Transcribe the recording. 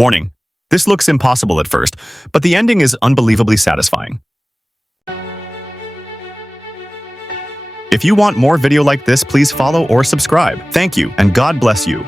Warning. This looks impossible at first, but the ending is unbelievably satisfying. If you want more video like this, please follow or subscribe. Thank you, and God bless you.